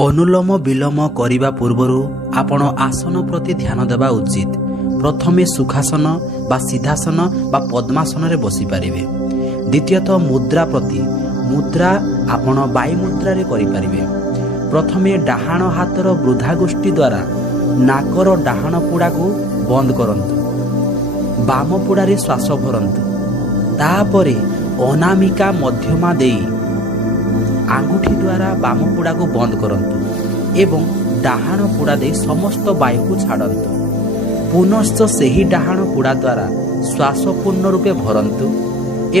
ଅନୁଲୋମ ବିଲୋମ କରିବା ପୂର୍ବରୁ ଆପଣ ଆସନ ପ୍ରତି ଧ୍ୟାନ ଦେବା ଉଚିତ। ପ୍ରଥମେ ସୁଖାସନ ବା ସିଦ୍ଧାସନ ବା ପଦ୍ମାସନରେ ବସିପାରିବେ। ଦ୍ୱିତୀୟତଃ ମୁଦ୍ରା ପ୍ରତି ମୁଦ୍ରା ଆପଣ ବାୟୁ ମୁଦ୍ରାରେ କରିପାରିବେ। ପ୍ରଥମେ ଡାହାଣ ହାତର ବୃଦ୍ଧା ଗୋଷ୍ଠୀ ଦ୍ୱାରା ନାକର ଡାହାଣ ପୁଡ଼ାକୁ ବନ୍ଦ କରନ୍ତୁ। ବାମ ପୁଡ଼ାରେ ଶ୍ୱାସ ଭରନ୍ତୁ। ତାପରେ ଅନାମିକା ମଧ୍ୟମା ଦେଇ ଆଙ୍ଗୁଠି ଦ୍ୱାରା ବାମ ପୁଡ଼ାକୁ ବନ୍ଦ କରନ୍ତୁ ଏବଂ ଡାହାଣ ପୁଡ଼ା ଦେଇ ସମସ୍ତ ବାୟୁକୁ ଛାଡ଼ନ୍ତୁ। ପୁନଶ୍ଚ ସେହି ଡାହାଣ ପୁଡ଼ା ଦ୍ୱାରା ଶ୍ୱାସ ପୂର୍ଣ୍ଣ ରୂପେ ଭରନ୍ତୁ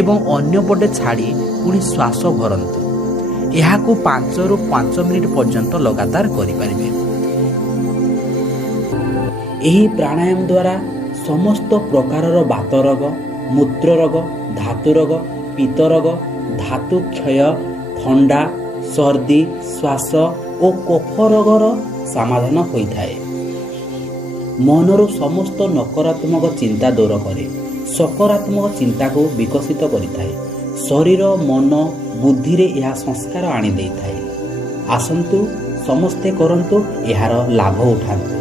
ଏବଂ ଅନ୍ୟପଟେ ଛାଡ଼ି ପୁଣି ଶ୍ୱାସ ଭରନ୍ତୁ। ଏହାକୁ 5ରୁ 5 ମିନିଟ୍ ପର୍ଯ୍ୟନ୍ତ ଲଗାତାର କରିପାରିବେ। ଏହି ପ୍ରାଣାୟାମ ଦ୍ୱାରା ସମସ୍ତ ପ୍ରକାରର ବାତ ରୋଗ, ମୂତ୍ର ରୋଗ, ଧାତୁ ରୋଗ, ପିତ୍ତ ରୋଗ, ଧାତୁ କ୍ଷୟ, ଥଣ୍ଡା, ସର୍ଦ୍ଦି, ଶ୍ୱାସ ଓ କଫ ରୋଗର ସମାଧାନ ହୋଇଥାଏ। ମନରୁ ସମସ୍ତ ନକାରାତ୍ମକ ଚିନ୍ତା ଦୂର କରେ, ସକାରାତ୍ମକ ଚିନ୍ତାକୁ ବିକଶିତ କରିଥାଏ। ଶରୀର, ମନ, ବୁଦ୍ଧିରେ ଏହା ସଂସ୍କାର ଆଣିଦେଇଥାଏ। ଆସନ୍ତୁ ସମସ୍ତେ କରନ୍ତୁ, ଏହାର ଲାଭ ଉଠାନ୍ତୁ।